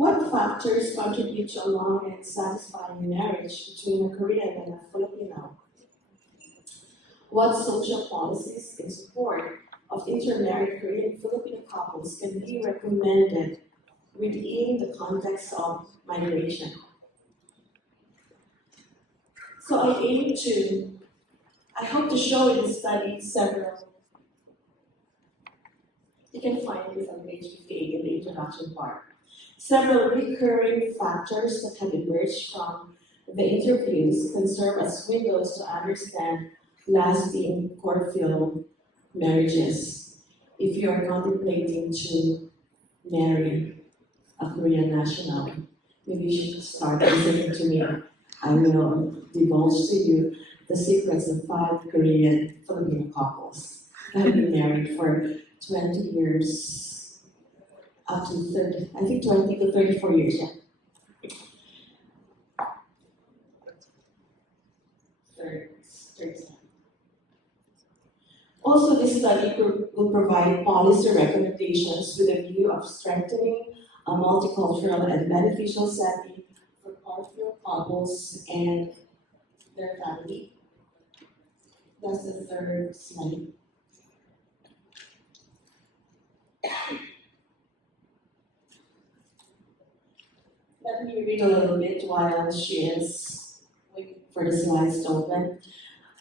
What factors contribute to a long and satisfying marriage between a Korean and a Filipino? What social policies in support of intermarried Korean-Filipino couples can be recommended within the context of migration? So I hope to show in this study several, you can find this on page 58 in the introduction part, several recurring factors that have emerged from the interviews can serve as windows to understand lasting court-filled marriages if you are contemplating to marry a Korean national. Maybe you should start listening to me. I will divulge to you the secrets of 5 Korean Filipino couples that have been married for 20 years, up to 30, I think 20 to 34 years, yeah. Third. Also, this study will provide policy recommendations with a view of strengthening a multicultural and beneficial setting for court-filled couples and their family. That's the third slide. Let me read a little bit while she is waiting for the slides to open.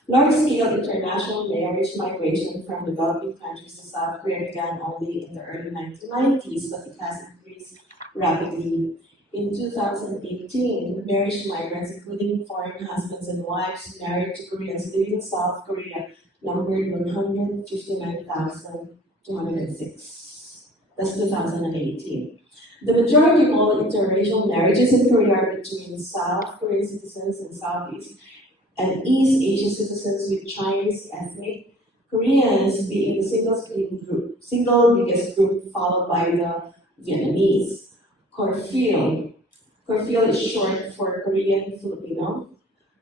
Large-scale international marriage migration from developing countries to South Korea began only in the early 1990s, but it has increased rapidly. In 2018, marriage migrants, including foreign husbands and wives married to Koreans living in South Korea, numbered 159,206. That's 2018. The majority of all interracial marriages in Korea are between South Korean citizens and Southeast and East Asian citizens with Chinese ethnic, Koreans being the single biggest group, followed by the Vietnamese. Korean-Filipino is short for Korean-Filipino.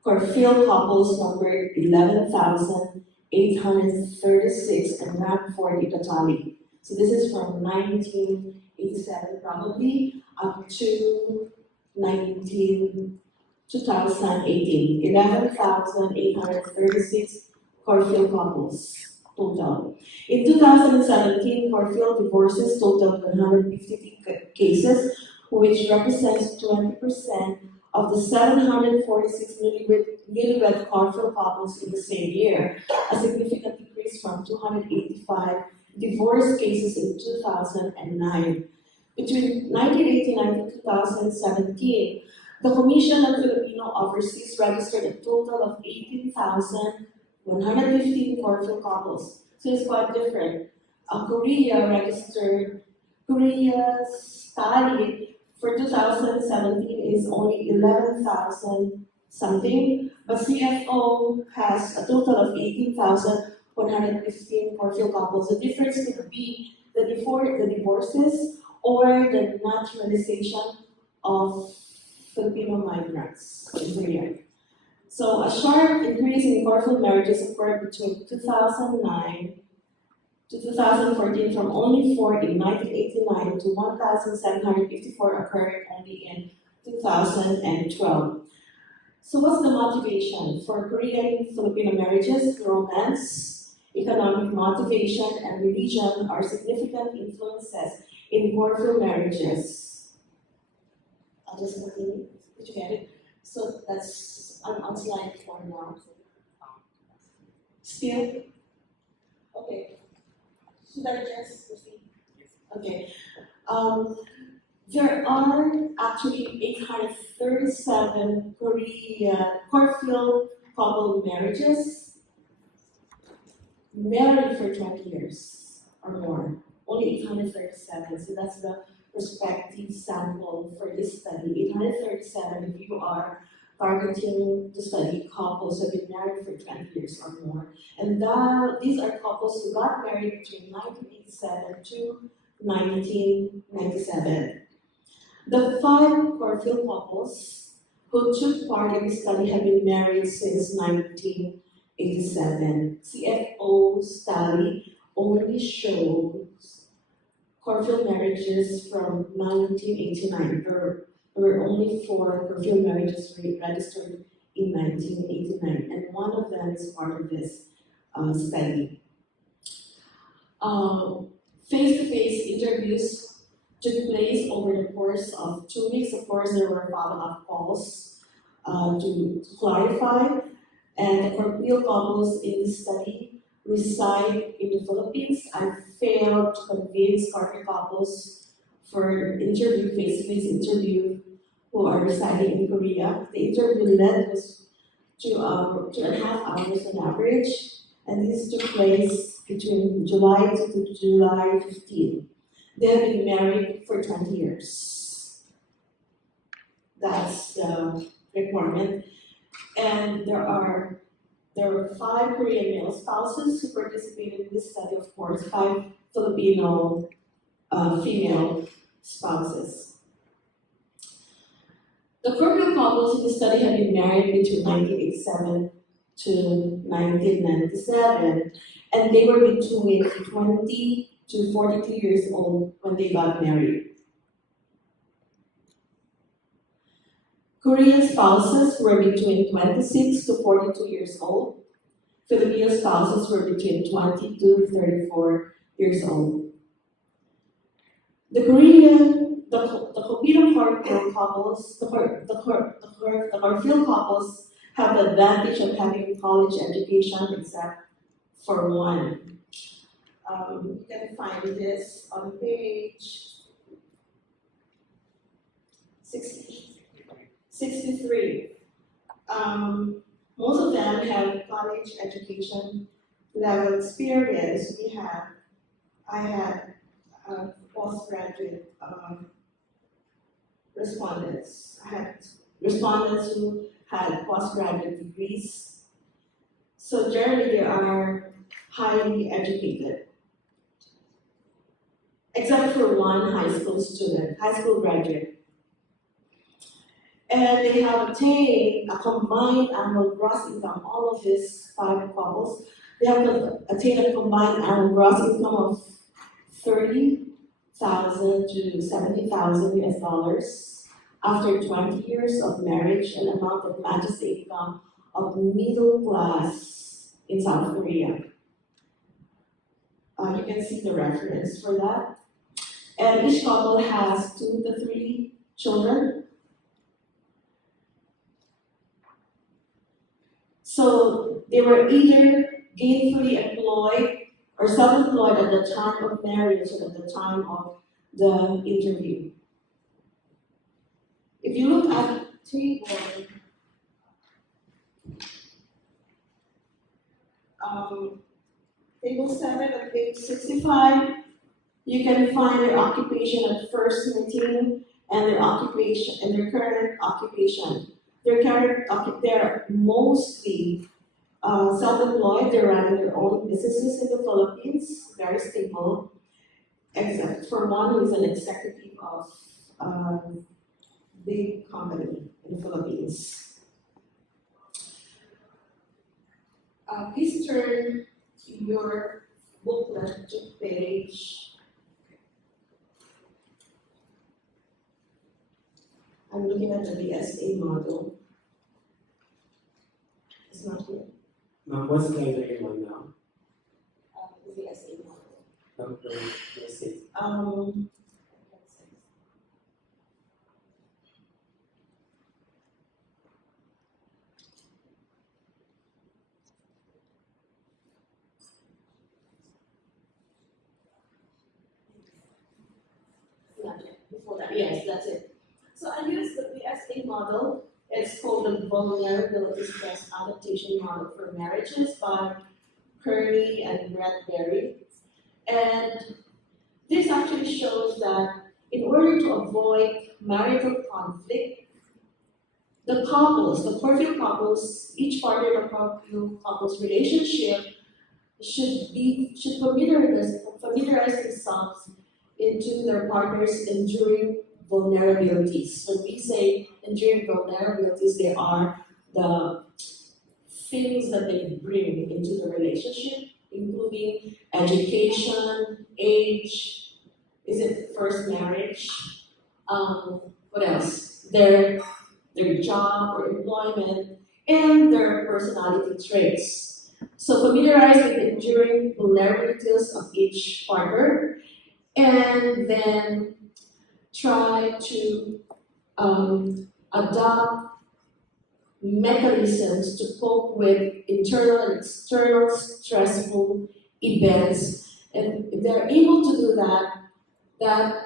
Korean-Filipino couples numbered 11,836 and ranked 40 totally. So this is from 1987 probably up to 2018. 11,836 Korean couples total. In 2017, Korean divorces totaled 150 cases, which represents 20% of the 746 newlywed Korean couples in the same year, a significant decrease from 285 divorce cases in 2009. Between 1989 and 2017, the Commission on Filipino Overseas registered a total of 18,115 Korean couples. So it's quite different. Korea's tally for 2017 is only 11,000 something, but CFO has a total of 18,115 Korean couples. The difference could be the divorces or the naturalization of Filipino migrants in Korea. So a sharp increase in Korean marriages occurred between 2009 to 2014, from only 4 in 1989 to 1,754 occurred only in 2012. So what's the motivation for Korean-Filipino marriages? Romance, economic motivation, and religion are significant influences in Korean marriages. I'll just continue. Did you get it? So that's on slide 4 now. Still? Okay. Should I just proceed? Okay. There are actually 837 Korean couple marriages married for 20 years or more. Only 837. So that's the prospective sample for this study. 837 if you are targeting to study couples who have been married for 20 years or more. And these are couples who got married between 1987 to 1997. The 5 Korean couples who took part in the study have been married since 1987. CFO's tally only shows Corfield marriages from 1989. There were only 4 Corfield marriages registered in 1989, and one of them is part of this study. Face-to-face interviews took place over the course of 2 weeks. Of course, there were follow-up calls to clarify, and the Corfield couples in this study reside in the Philippines. I failed to convince Corfield couples for interview, face-to-face interview, who are residing in Korea. The interview length was 2.5 hours on average, and this took place between July to July 15. They have been married for 20 years. That's the requirement. And there were 5 Korean male spouses who participated in this study, of course, 5 Filipino female spouses. The Korean couples in the study had been married between 1987 to 1997, and they were between 20 to 42 years old when they got married. Korean spouses were between 26 to 42 years old. Filipino spouses were between 20 to 34 years old. The Kopino couples, the Corfield couples have the advantage of having college education, except for one. You can find this on page 63. Most of them have college education level experience. I had postgraduate respondents. I had respondents who had postgraduate degrees. So generally they are highly educated, except for one high school graduate. And they have attained a combined annual gross income, all of these 5 couples, they have attained a combined annual gross income of $30,000 to $70,000 US after 20 years of marriage, an amount that matches the income of middle class in South Korea. You can see the reference for that. And each couple has 2 to 3 children. So they were either gainfully employed or self-employed at the time of marriage or at the time of the interview. If you look at table 7 at page 65, you can find their occupation at first meeting and their occupation and their current occupation. They're mostly self-employed. They're running their own businesses in the Philippines, very stable, except for one who is an executive of a big company in the Philippines. Please turn your booklet to page. I'm looking at the BSA model. It's not here. What's the other one now? The BSA model. Okay, let's see. Not yet. Before that, yes, that's it. So I use the BSA model. It's called the Vulnerability Stress Adaptation Model for Marriages by Kearney and Bradbury. And this actually shows that in order to avoid marital conflict, the Corfield couples, each part of the Corfield couples relationship should familiarize themselves into their partner's enduring vulnerabilities. When we say enduring vulnerabilities, they are the things that they bring into the relationship, including education, age, Is it first marriage? What else? Their job or employment, and their personality traits. So familiarize with the enduring vulnerabilities of each partner, and then try to adopt mechanisms to cope with internal and external stressful events. And if they're able to do that, that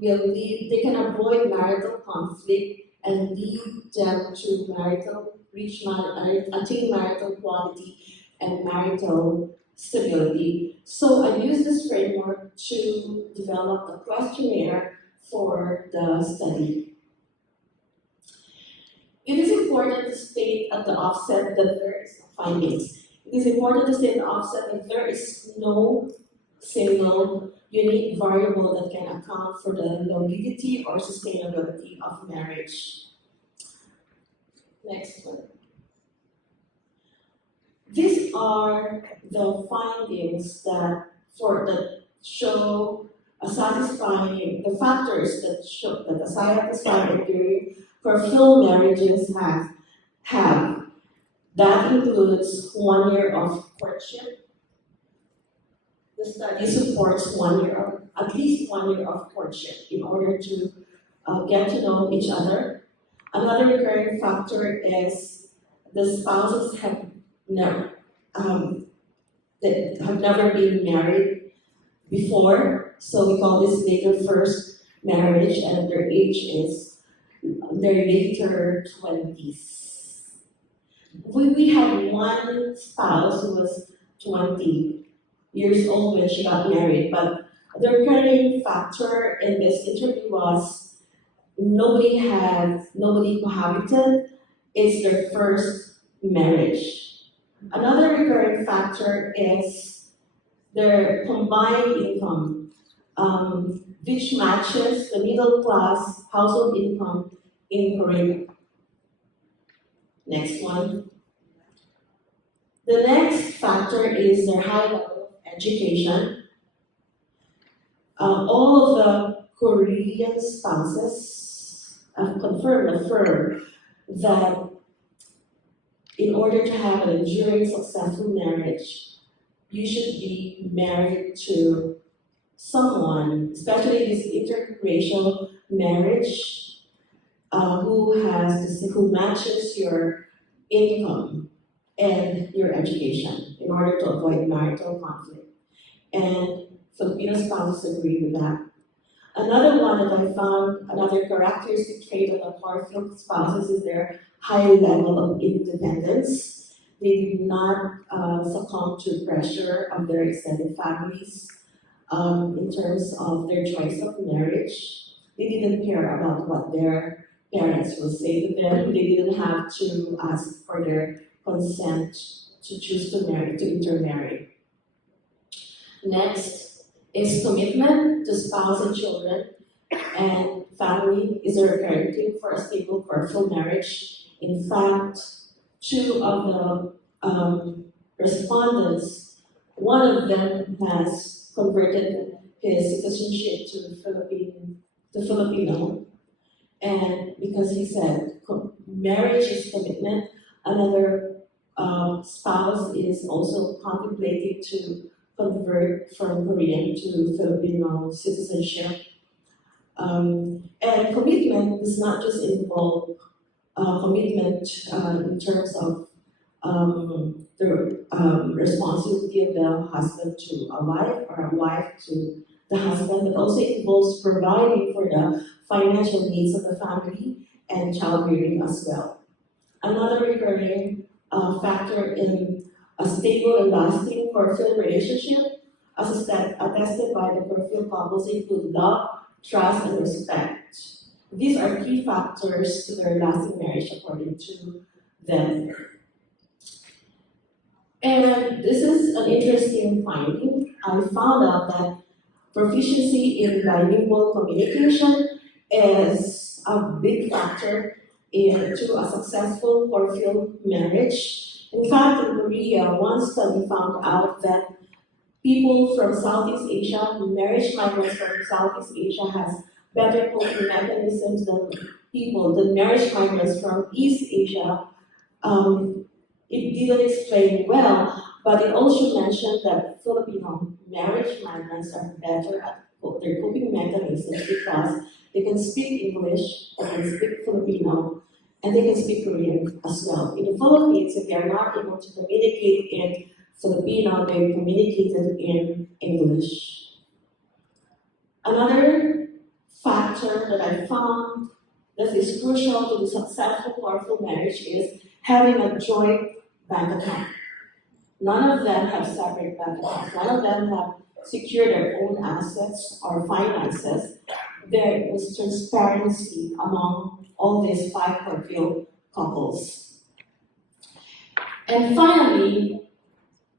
will lead, they can avoid marital conflict and lead them to attain marital quality and marital stability. So I use this framework to develop a questionnaire for the study. It is important to state at the offset that there is findings. It is important to state at the offset that there is no single unique variable that can account for the longevity or sustainability of marriage. Next one. These are the findings that show a satisfying, the factors that show that a satisfying enduring fulfilled marriages have. That includes 1 year of courtship. The study supports 1 year, at least 1 year of courtship in order to get to know each other. Another recurring factor is the spouses have never been married before, so we call this later first marriage, and their age is their later 20s. We had one spouse who was 20 years old when she got married, but the recurring factor in this interview was nobody cohabited. It's their first marriage. Another recurring factor is their combined income, which matches the middle class household income in Korea. Next one. The next factor is their high level of education. All of the Korean spouses have affirmed that in order to have an enduring, successful marriage, you should be married to someone, especially this interracial marriage, who matches your income and your education in order to avoid marital conflict. And Filipino spouses agree with that. Another one that I found, another characteristic trait of the Filipino spouses is their high level of independence. They did not succumb to pressure of their extended families in terms of their choice of marriage. They didn't care about what their parents will say to them. They didn't have to ask for their consent to choose to intermarry. Next is commitment to spouse and children, and family is a recurring theme for a stable, fruitful marriage. In fact, 2 of the respondents, one of them has converted his citizenship to Filipino, and because he said marriage is commitment. Another spouse is also contemplating to convert from Korean to Filipino citizenship. And commitment does not just involve commitment in terms of the responsibility of the husband to a wife or a wife to the husband, but also involves providing for the financial needs of the family and childbearing as well. Another recurring factor in a stable and lasting fulfilled relationship, as attested by the fulfilled couples, include love, trust, and respect. These are key factors to their lasting marriage according to them. And this is an interesting finding. I found out that proficiency in bilingual communication is a big factor to a successful fulfilled marriage. In fact, in Korea, one study found out that people from Southeast Asia, marriage migrants from Southeast Asia has better coping mechanisms than the marriage migrants from East Asia. It didn't explain well, but it also mentioned that Filipino marriage migrants are better at their coping mechanisms because they can speak English, they can speak Filipino, and they can speak Korean as well. In the Philippines, if they are not able to communicate in Filipino, they communicated in English. Another factor that I found that is crucial to the successful, powerful marriage is having a joint bank account. None of them have separate bank accounts. None of them have secured their own assets or finances. There was transparency among all these 5 Corfield couples. And finally,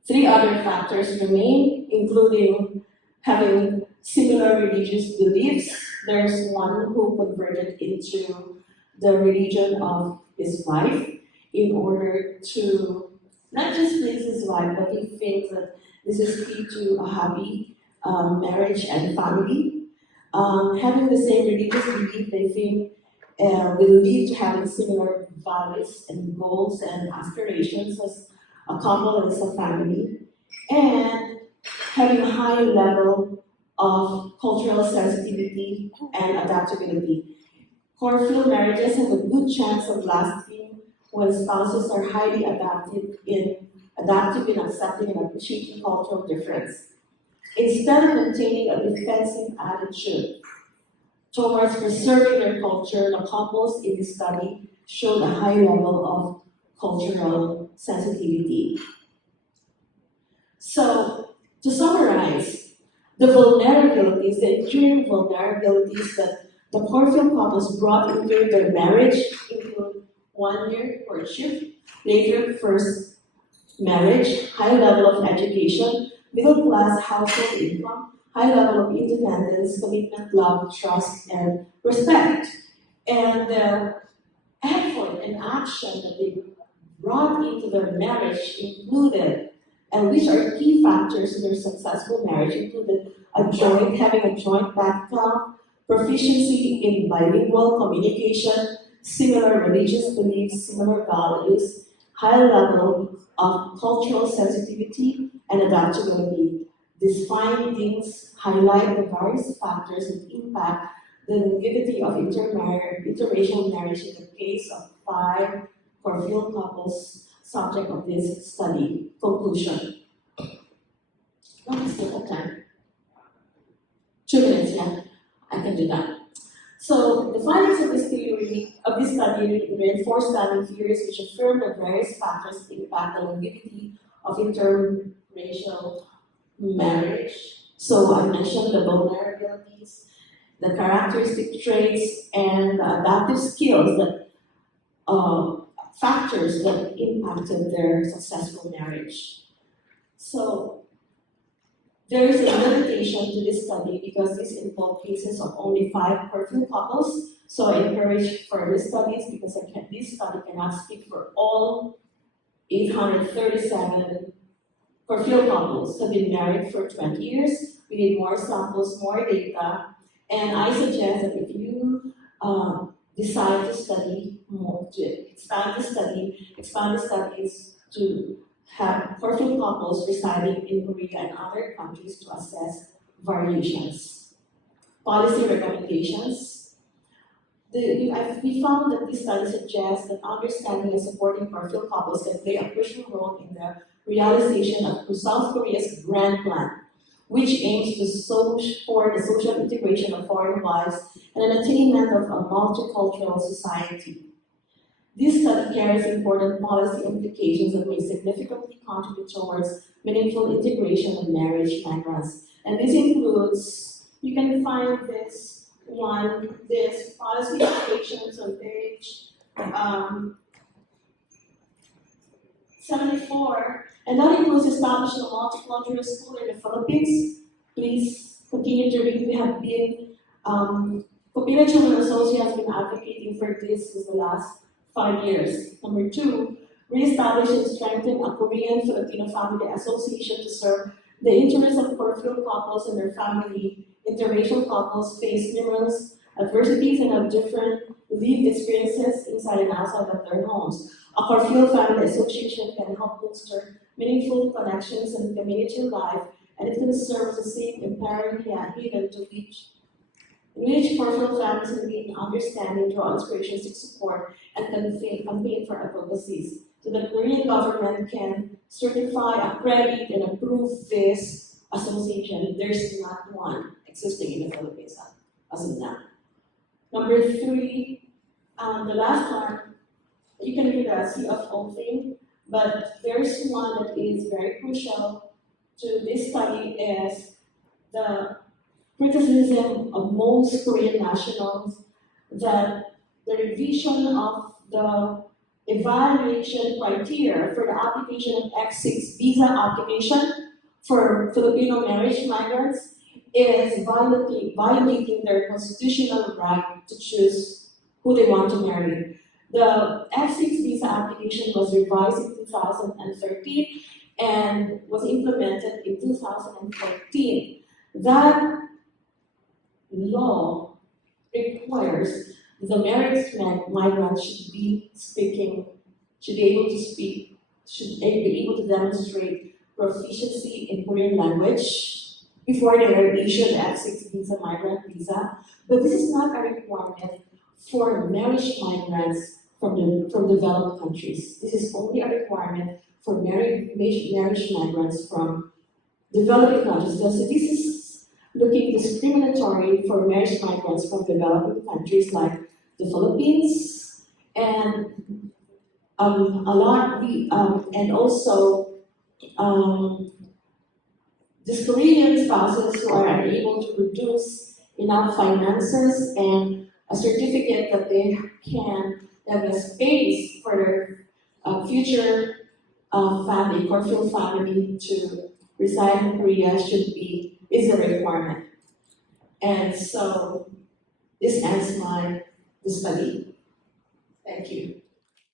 3 other factors remain, including having similar religious beliefs. There's one who converted into the religion of his wife in order to not just please his wife, but he thinks that this is key to a happy marriage and family. Having the same religious belief, they think, will lead to having similar values and goals and aspirations as a couple and as a family, and having a high level of cultural sensitivity and adaptability. Corfield marriages have a good chance of lasting when spouses are highly adaptive in accepting and appreciating cultural difference. Instead of maintaining a defensive attitude towards preserving their culture, the couples in this study showed a high level of cultural sensitivity. So, to summarize, the vulnerabilities, the enduring vulnerabilities that the Corfield couples brought into their marriage include 1-year courtship, later first marriage, high level of education, middle class household income, high level of independence, commitment, love, trust, and respect. And the effort and action that they brought into their marriage included, and which are key factors in their successful marriage, included having a joint background, proficiency in bilingual communication, similar religious beliefs, similar values, high level of cultural sensitivity and adaptability. These findings highlight the various factors that impact the longevity of interracial marriage in the case of 5 Corfield couples subject of this study. Conclusion. What is the time? 2 minutes, yeah? I can do that. So the findings of this study reinforce standing theories which affirm that various factors impact the longevity of interracial marriage. So I mentioned the vulnerabilities, the characteristic traits, and the adaptive skills that factors that impacted their successful marriage. So there is a limitation to this study because this involved cases of only 5 Corfield couples. So I encourage further studies because this study cannot speak for all 837 Corfield couples who have been married for 20 years. We need more samples, more data, and I suggest that if you decide to study more, to expand the studies to have Corfield couples residing in Korea and other countries to assess variations. Policy recommendations. We found that this study suggests that understanding and supporting Corfield couples can play a crucial role in the realization of South Korea's grand plan, which aims to support the social integration of foreign wives and an attainment of a multicultural society. This study carries important policy implications that may significantly contribute towards meaningful integration of marriage migrants. And this includes, you can find this policy implications on page 74, and that includes establishing a multicultural school in the Philippines. Please continue to read. We have been, Kopino Children Association has been advocating for this since the last 5 years. Number 2, reestablish and strengthen a Korean-Filipino family association to serve The interests of Korean couples and their family, interracial couples face numerous adversities and have different lived experiences inside and outside of their homes. A Korean family association can help bolster meaningful connections and community life, and it can serve as a safe, empowering haven to reach in which Korean families can gain understanding, draw inspiration, seek support, and campaign for advocacies. So the Korean government can certify, accredit, and approve this association. There's not one existing in the Philippines as of now. Number three, the last one, you can do the CFO thing, but there's one that is very crucial to this study is the criticism of most Korean nationals that the revision of the evaluation criteria for the application of X6 visa application for Filipino marriage migrants is violating their constitutional right to choose who they want to marry. The X6 visa application was revised in 2013 and was implemented in 2014. That law requires the married migrant should be able to speak, should be able to demonstrate proficiency in Korean language before they are issued the F6 visa, migrant visa. But this is not a requirement for marriage migrants from developed countries. This is only a requirement for marriage migrants from developing countries. So this is looking discriminatory for marriage migrants from developing countries like the Philippines and and also these Korean spouses who are unable to produce enough finances and a certificate that they can have a space for their future family, Korean family to reside in Korea is a requirement. And so this ends the study. Thank you.